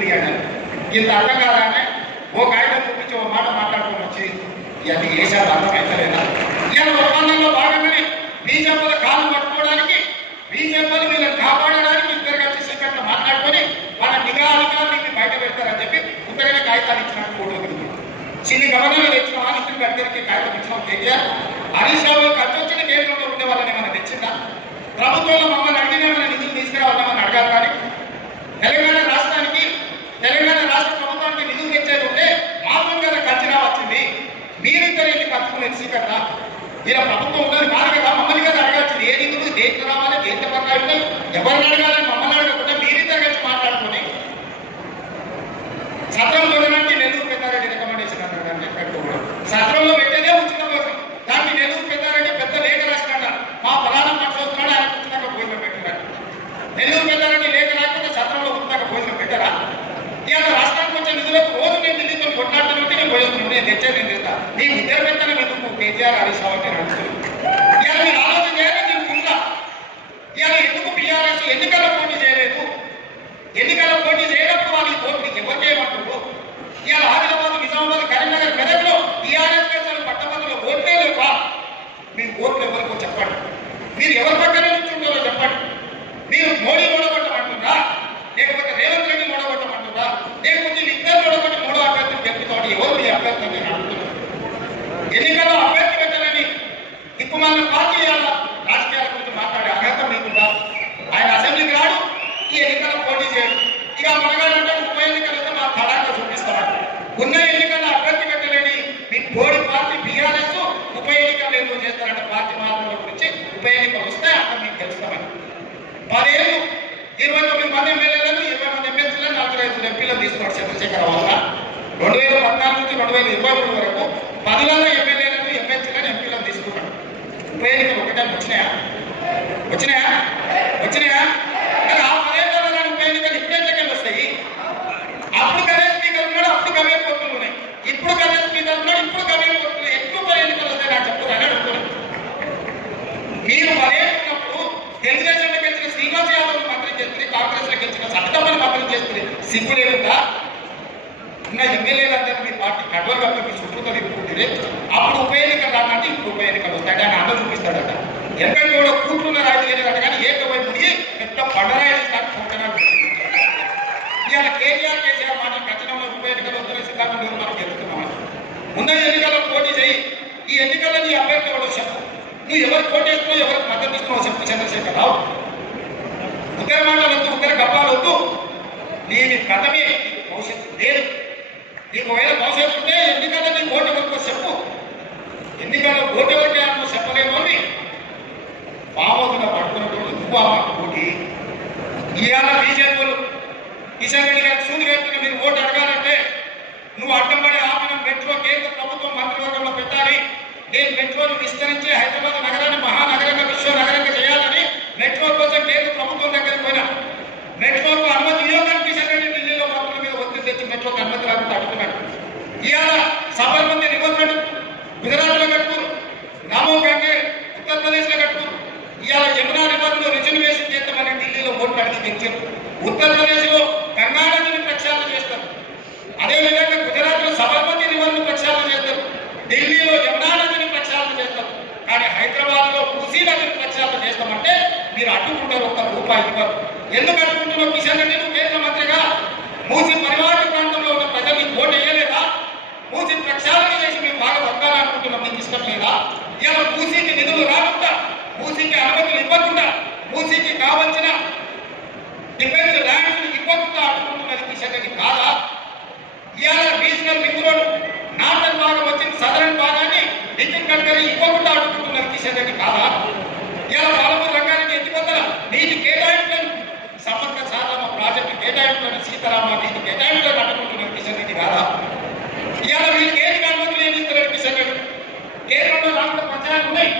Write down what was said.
నిధులు ఇవ్వడం ఇంత అర్థం కాగానే ఓ కాగితం చూపించి ఓ మాట మాట్లాడుకొని వచ్చి ఇవన్నీ వేసారు అర్థమైతలేదా? ఇవాళ ఒప్పందంలో భాగంగానే బీజేపీలో కాలు పట్టుకోవడానికి బీజేపీని వీళ్ళని కాపాడడానికి ఇద్దరు కలిసి సీక్రెట్లో మాట్లాడుకొని వాళ్ళ నిఘా అధికారులు బయట పెడతారని చెప్పి ఉత్తరనే కాగితాలు ఇచ్చినట్టు ఫోటో దిగుతుంది. చిన్ని గవర్నర్లు తెచ్చిన వాళ్ళు గడ్కరికి కాగితం ఇచ్చిన కేటీఆర్ హరీష్ రావు ఖర్చు వచ్చిన కేంద్రంలో ఉండే వాళ్ళని ఏమైనా తెచ్చిందా? ప్రభుత్వంలో మమ్మల్ని అడిగిన నిధులు తీసుకురావాలని అడగాలి. కానీ తెలంగాణ రాష్ట్రానికి తెలంగాణ రాష్ట్ర ప్రభుత్వానికి నిధులు తెచ్చేది ఉంటే మాత్రం కదా ఖర్చు రావచ్చింది. మీరిద్దరు వెళ్ళి ఖర్చుకునేది సీకర్రా. ఇలా ప్రభుత్వం ఉన్నది మాది కదా, మమ్మల్ని కదా అడగాల్సింది. ఏ నిధులు దేంట్లో రావాలి, దేంట్లో పక్కా ఉంటాయి, ఎవరిని అడగాలని మమ్మల్ని అడగకుండా మీరిద్దరు కలిసి మాట్లాడుకుని సత్రం చూడడానికి నెల్లూరు పెద్దారెడ్డి రికమెండేషన్ అన్నారు. సత్రంలో పెట్టేదే ఉచిత కోసం. దానికి నెల్లూరు పెద్దారెడ్డి పెద్ద లేఖ రాసినట్ట మా ప్రధాన మనిషి వస్తున్నాడు, ఆయన ఉచితంగా భోజనం పెట్టినాడు. నెల్లూరు పెద్దారెడ్డి లేఖ రాకపోతే సత్రంలో ఉచితంగా భోజనం పెట్టారా? ఇవాళ రాష్ట్రానికి వచ్చే నిధులకు రోజు నేను ఢిల్లీతో కొట్లాడుతుంటే నేను భోజనం నేను తెచ్చేది నేను తెస్తా. నీ ఉద్యోగ పెత్తనం ఎందుకు కేసీఆర్ హరీష్ రావు అంటే నడుస్తుంది. ఇవాళ మీరు ఆలోచన చేయాలి. నేను ఉందా ఇవాళ ఎందుకు బీఆర్ఎస్ ఎన్నికల్లో పోటీ చేయలేదు? ఎన్నికల్లో పోటీ చేయడానికి వాళ్ళు ఓట్లు ఎవరు చేయమంటారు? ఇవాళ ఆదిలాబాద్, నిజామాబాద్, కరీంనగర్, మెదక్లో టీఆర్ఎస్ పట్టభద్రులు ఓట్లే లేవా? మీరు ఓట్లు ఎవరికో చెప్పండి. మీరు ఎవరి పక్కన నుంచి ఉంటారో చెప్పండి. మీరు మోడీ ఓడగొట్టమంటున్నా, లేకపోతే రేవంత్ రెడ్డి ఓడగొట్టమంటున్నా, లేకపోతే ఇద్దరు ఓడగొట్టి మూడో అభ్యర్థిని గెలుపుతాడు. ఎవరు మీ అభ్యర్థి నేను అడుగుతున్నాను. ఎన్నికల్లో అభ్యర్థి పెట్టాలని దిక్కుమాలిన పార్టీ రాజకీయాల గురించి మాట్లాడే అర్హత మీకుందా? ఆయన అసెంబ్లీకి రాడు, ఈ ఎన్నికల్లో పోటీ చేయడు. ఇక మనగాడంటే ఉప ఎన్నికలతో మా తడాక చూపిస్తాడు. ఉన్న ఎన్నికల్లో అభ్యర్థి పెట్టలేని మీ కోడి పార్టీ బీఆర్ఎస్ ఉప ఎన్నికలు ఎందుకు చేస్తారంటే పార్టీ మార్పుల గురించి ఉప ఎన్నికలు వస్తే అక్కడ మీకు తెలుస్తామని 10 ఏళ్ళు 29 మంది ఎమ్మెల్యేలను 20 మంది ఎమ్మెల్యేలను 45 ఎంపీలను తీసుకున్నాడు చంద్రశేఖర వల్ల. 2014 నుంచి 2023 వరకు 10 ఎమ్మెల్యేలను ఎమ్మెల్సీలను ఎంపీలను తీసుకున్నాడు. ఉప ఎన్నికలు ఒకటే వచ్చినాయా? మరి ఆ 10 ఏళ్ళ ఉప ఎన్నికలు ఇప్పుడు ఎన్నికలు వస్తాయి. అప్పుడు కదే స్పీకర్ ఉన్నాడు, అప్పుడు గవే పోర్టులు ఉన్నాయి. ఇప్పుడు కదే స్పీకర్ ఉన్నాడు, ఇప్పుడు గవే పోర్టులు. ఎప్పుడు ఉప ఎన్నికలు వస్తాయి నాకు చెప్తారు అని అడుగుతున్నాను. మీరు పర్యటనప్పుడు తెలుగుదేశంలో గెలిచిన శ్రీనివాస్ యాదవ్ మంత్రి చేస్తుంది, కాంగ్రెస్ లో గెలిచిన సత్తమ్మని మంత్రి చేస్తుంది. సిగ్గు లేకుండా ఉన్న ఎమ్మెల్యేలందరూ మీ పార్టీ కడవలు కప్పి మీ చుట్టూతో తిప్పుకుంటుంది. అప్పుడు ఉప ఎన్నికలు రానంటే ఇప్పుడు ఉప ఎన్నికలు వస్తాయి అని అన్న చూపిస్తాడట. ఎక్కడ కూడా కూర్చున్న రాజు లేదట. కానీ ఏకవైపుడి పెద్ద బండరాయి ఇవాళ కేటీఆర్ కేసీఆర్ మాట ఖచ్చితంగా ఉప ఎన్నికలు వస్తున్న సిద్ధాంతం మనం గెలుస్తున్నాం. ఉన్న ఎన్నికల్లో పోటీ చేయి. ఈ ఎన్నికల్లో నీ అభ్యర్థి ఎవరో చెప్పు. నువ్వు ఎవరు కోటేస్తున్నావు, ఎవరికి మద్దతు ఇస్తున్నావు చెప్పు. చంద్రశేఖర్ రావు ఉత్తర మాటలు వద్దు, ఉత్తర గప్పాలు వద్దు. నీకు గతమే, నీకు భవిష్యత్తు లేదు. నీకు ఒకవేళ భవిష్యత్తు ఉంటే ఎన్నికల్లో నీ ఓటు ఎవరికో చెప్పు. ఎన్నికల్లో ఓటు ఎవరికి నువ్వు చెప్పలేను అని బామోదుగా పడుతున్నటువంటి నువ్వు ఆ పోటీ. ఇవాళ బీజేపీలు కిషన్ రెడ్డి గారు సూది వేస్తున్న మీరు ఓటు అడగాలంటే నువ్వు అడ్డంపడి ఆపిన మెట్రో కేంద్ర ప్రభుత్వం మంత్రివర్గంలో పెట్టాలి. నేను మెట్రోను విస్తరించి హైదరాబాద్ నగరాన్ని మహానగరంగా విశ్వ నగరంగా చేయాలని మెట్రో కోసం కేంద్ర ప్రభుత్వం దగ్గరికి పోయినా మెట్రోకు అనుమతి ఇవ్వడానికి కిషన్ రెడ్డి ఢిల్లీలో మంత్రుల మీద ఒత్తిడి తెచ్చి మెట్రోకి అనుమతి రాకుండా అడుగుతున్నాడు. ఇవాళ సబర్మతి రివర్స్ గుజరాత్ లో కట్టుకురు, రామో గంగే ఉత్తరప్రదేశ్ లో కట్టుకురు. ఇవాళ యమునా రివర్ లో రిజర్వేషన్ చేస్తామని ఢిల్లీలో ఓట్లు అడిగి తెచ్చారు. ఉత్తరప్రదేశ్ లో గంగా నదిని ప్రక్షాళన చేస్తారు. అదేవిధంగా గుజరాత్ లో సబర్మతి రివర్ ను ప్రక్షాళన చేస్తారు. ఢిల్లీలో యమునా నదిని ప్రక్షాళన చేస్తారు. కానీ హైదరాబాద్ లో మూసీ నదిని ప్రక్షాళన చేస్తామంటే మీరు అడ్డుకుంటారు. ₹1 ఇవ్వరు. ఎందుకు అడ్డుకుంటున్నావు? కిషన్ రెడ్డి నువ్వు కేంద్ర మంత్రిగా మూసీ పరివాహక ప్రాంతంలో ఉన్న ప్రజల్ని ఓటు వేయలేదా? మూసీ ప్రక్షాళన చేసి మేము బాగా బతకాలనుకుంటున్నాం, మీకు ఇష్టం లేదా? ఇలా మూసీకి నిధులు రాకుండా, మూసీకి అనుమతులు ఇవ్వకుండా, మూసీకి కావలసిన డిఫెన్స్ ల్యాండ్స్ ఇవ్వకుండా అడ్డుకుంటున్నది కిషన్ రెడ్డి కాదా? ఇవాళ రీజనల్ రింగ్ రోడ్ నార్తన్ భాగం వచ్చింది, సదరన్ భాగాన్ని నితిన్ గడ్కరీ ఇవ్వకుండా అడ్డుకుంటున్నది కిషన్ రెడ్డి కాదా? ఇవాళ పాలమూరు రంగానికి ఎత్తిపోతల నీటి కేటాయింపులను సమగ్ర సాధారణ ప్రాజెక్టు కేటాయింపులను సీతారామ నీటి కేటాయింపులను అడ్డుకుంటున్నది కిషన్ రెడ్డి కాదా? ఇవాళ వీళ్ళకి ఏది అనుమతులు ఏమి ఇస్తారు కిషన్ రెడ్డి? కేంద్రంలో రాష్ట్ర పంచాయతీ ఉన్నాయి.